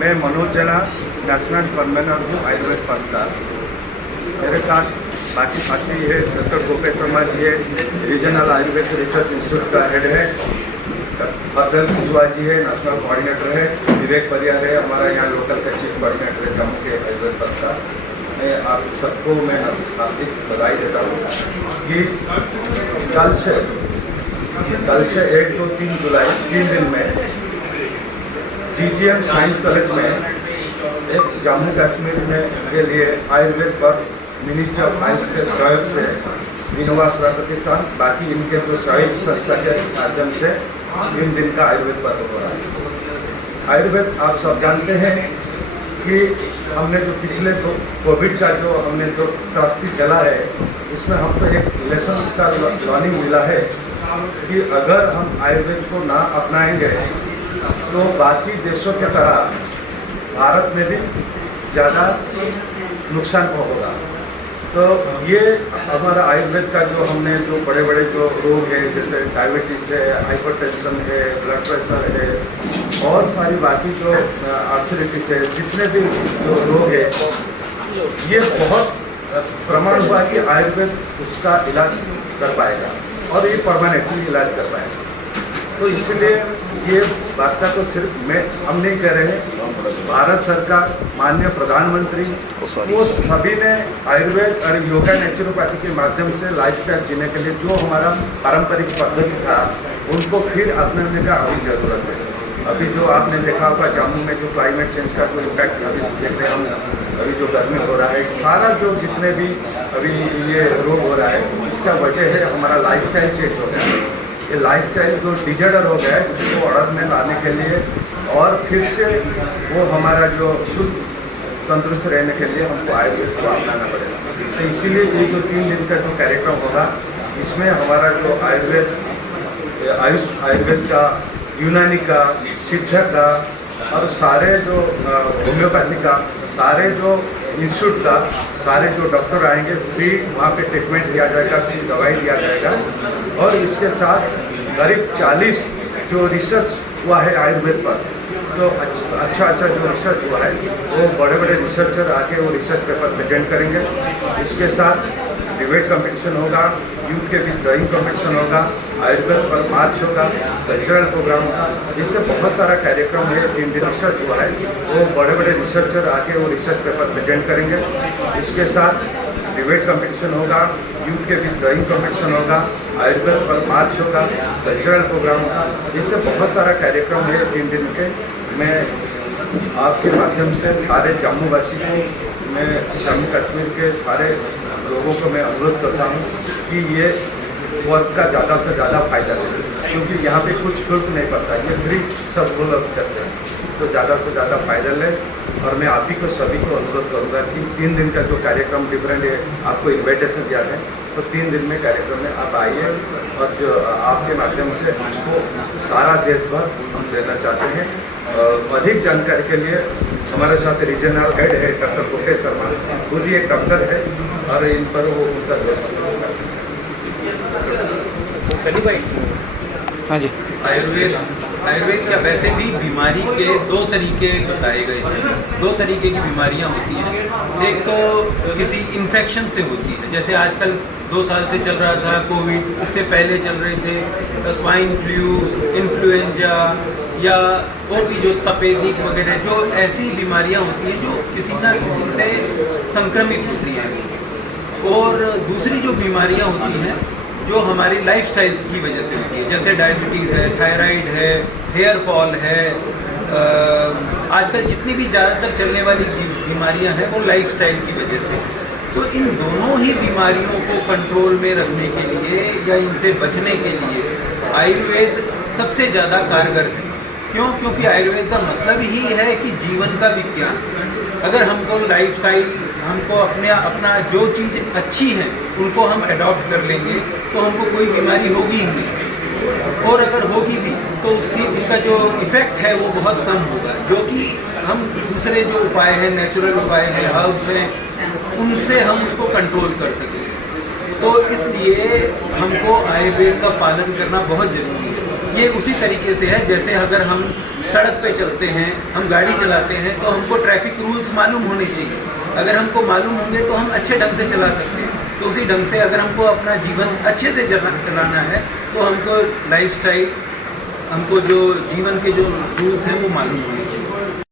मैं मनोज जना, national convener हूँ आयुर्वेद पंथ का। मेरे साथ बाकी साथी है, डॉक्टर गोपेश शर्मा जी है, रीजनल आयुर्वेद रिसर्च इंस्टीट्यूट का हेड है, फजल कुशवाहा जी है, नेशनल कोऑर्डिनेटर है, विवेक परियार है, हमारा यहाँ लोकल का चीफ कोऑर्डिनेटर है जम्मू के आयुर्वेद पंथ का। मैं आप सबको मैं हार्दिक बधाई देता हूँ कि कल से 1, 2, 3 जुलाई 3 दिन में GGM साइंस कॉलेज में एक जम्मू कश्मीर में के लिए आयुर्वेद पर मिनिस्ट्री ऑफ साइंस के सहयोग से श्रीनिवास प्रतिष्ठान बाकी इनके जो सहयोग संस्था के माध्यम से 3 दिन का आयुर्वेद पर्व हो रहा है। आयुर्वेद आप सब जानते हैं कि हमने जो पिछले तो कोविड का जो हमने जो त्रासदी चला है, इसमें हमको एक लेसन का लर्निंग मिला है कि अगर हम आयुर्वेद को ना अपनाएंगे तो बाकी देशों की तरह भारत में भी ज़्यादा नुकसान होगा। तो ये हमारा आयुर्वेद का जो हमने जो बड़े बड़े जो रोग है, जैसे डायबिटीज़ है, हाइपरटेंशन है, ब्लड प्रेशर है और सारी बाकी जो आर्थराइटिस है, जितने भी जो रोग है, ये बहुत प्रमाण हुआ कि आयुर्वेद उसका इलाज कर पाएगा और ये परमानेंटली इलाज कर पाएगा। तो इसलिए ये वार्ता को सिर्फ हम नहीं कह रहे हैं, भारत सरकार, माननीय प्रधानमंत्री, वो सभी ने आयुर्वेद और योगा नेचुरोपैथी के माध्यम से लाइफस्टाइल जीने के लिए जो हमारा पारंपरिक पद्धति था उनको फिर अपनाने का अभी जरूरत है। अभी जो आपने देखा होगा जम्मू में जो क्लाइमेट चेंज का जो इम्पैक्ट अभी देख रहे हैं हम, अभी जो गर्मी हो रहा है, सारा जो जितने भी अभी ये रोग हो रहा है, इसका वजह है हमारा लाइफस्टाइल चेंज हो गया है। ये लाइफस्टाइल जो डिजर्डर हो गया है, उसको ऑर्डर में लाने के लिए और फिर से वो हमारा जो शुद्ध तंदुरुस्त रहने के लिए हमको आयुर्वेद को अपनाना पड़ेगा। तो इसीलिए ये जो 3 दिन का जो कार्यक्रम होगा, इसमें हमारा जो आयुर्वेद का, यूनानी का, सिद्ध का और सारे जो होम्योपैथी का, सारे जो इंस्टीट्यूट का, सारे जो डॉक्टर आएंगे, फ्री वहाँ पे ट्रीटमेंट दिया जाएगा, फ्री दवाई दिया जाएगा। और इसके साथ करीब 40 जो रिसर्च हुआ है आयुर्वेद पर, जो अच्छा जो रिसर्च हुआ है, वो बड़े बड़े रिसर्चर आके वो रिसर्च पेपर प्रेजेंट करेंगे। इसके साथ डिबेट कंपटीशन होगा, यूथ के बीच ड्राइंग कंपटीशन होगा, आयुर्वेद पर मार्च होगा, कल्चरल प्रोग्राम होगा। इससे बहुत सारा कार्यक्रम है। 3 दिन रिसर्च हुआ है, वो बड़े बड़े रिसर्चर आके वो रिसर्च पेपर प्रेजेंट करेंगे। इसके साथ डिबेट कंपटीशन होगा, यूथ के बीच ड्राइंग कंपटीशन होगा, आयुर्वेद पर मार्च होगा, कल्चरल प्रोग्राम होगा। इससे बहुत सारा कार्यक्रम है 3 दिन के। मैं आपके माध्यम से सारे जम्मू वासी को, मैं जम्मू कश्मीर के सारे लोगों को मैं अनुरोध करता हूँ कि ये वर्क का ज़्यादा से ज़्यादा फायदा लें, क्योंकि यहाँ पे कुछ शुल्क नहीं पड़ता, ये फ्री सब उपलब्ध करते हैं। तो ज़्यादा से ज़्यादा फायदा लें। और मैं आप ही को सभी को अनुरोध करूँगा कि 3 दिन का जो कार्यक्रम डिफरेंट है, आपको इन्विटेशन दिया है, तो 3 दिन में कार्यक्रम में आप आइए और जो आपके माध्यम से हमको सारा देश भर हम देना चाहते हैं। अधिक जानकारी के लिए हमारे साथ रीजनल हेड है डॉक्टर गोपेश शर्मा, खुद ही एक डॉक्टर है और इन पर वो उनका भाई। हाँ जी। आयुर्वेद का वैसे भी बीमारी के 2 तरीके बताए गए हैं। 2 तरीके की बीमारियां होती हैं। एक तो किसी इन्फेक्शन से होती है, जैसे आजकल 2 साल से चल रहा था कोविड, उससे पहले चल रहे थे स्वाइन फ्लू, इन्फ्लुएंजा या और भी जो तपेदिक वगैरह, जो ऐसी बीमारियां होती हैं जो किसी ना किसी से संक्रमित होती हैं। और दूसरी जो बीमारियां होती हैं जो हमारी लाइफस्टाइल्स की वजह से होती है, जैसे डायबिटीज़ है, थायराइड है, हेयर फॉल है। आजकल जितनी भी ज़्यादातर चलने वाली बीमारियां हैं वो लाइफस्टाइल की वजह से। तो इन दोनों ही बीमारियों को कंट्रोल में रखने के लिए या इनसे बचने के लिए आयुर्वेद सबसे ज़्यादा कारगर है। क्यों? क्योंकि आयुर्वेद का मतलब ही है कि जीवन का विज्ञान। अगर हमको लाइफस्टाइल, हमको अपना जो चीज़ अच्छी है उनको हम अडॉप्ट कर लेंगे तो हमको कोई बीमारी होगी ही नहीं, और अगर होगी भी तो उसका जो इफ़ेक्ट है वो बहुत कम होगा, जो कि हम दूसरे जो उपाय हैं, नेचुरल उपाय हैं, हर्ब्स हैं, उनसे हम उसको कंट्रोल कर सकें। तो इसलिए हमको आयुर्वेद का पालन करना बहुत ज़रूरी है। ये उसी तरीके से है जैसे अगर हम सड़क पे चलते हैं, हम गाड़ी चलाते हैं, तो हमको ट्रैफिक रूल्स मालूम होने चाहिए। अगर हमको मालूम होंगे तो हम अच्छे ढंग से चला सकते हैं। तो उसी ढंग से अगर हमको अपना जीवन अच्छे से चलाना है तो हमको लाइफस्टाइल, हमको जो जीवन के जो रूल्स हैं वो मालूम होने चाहिए।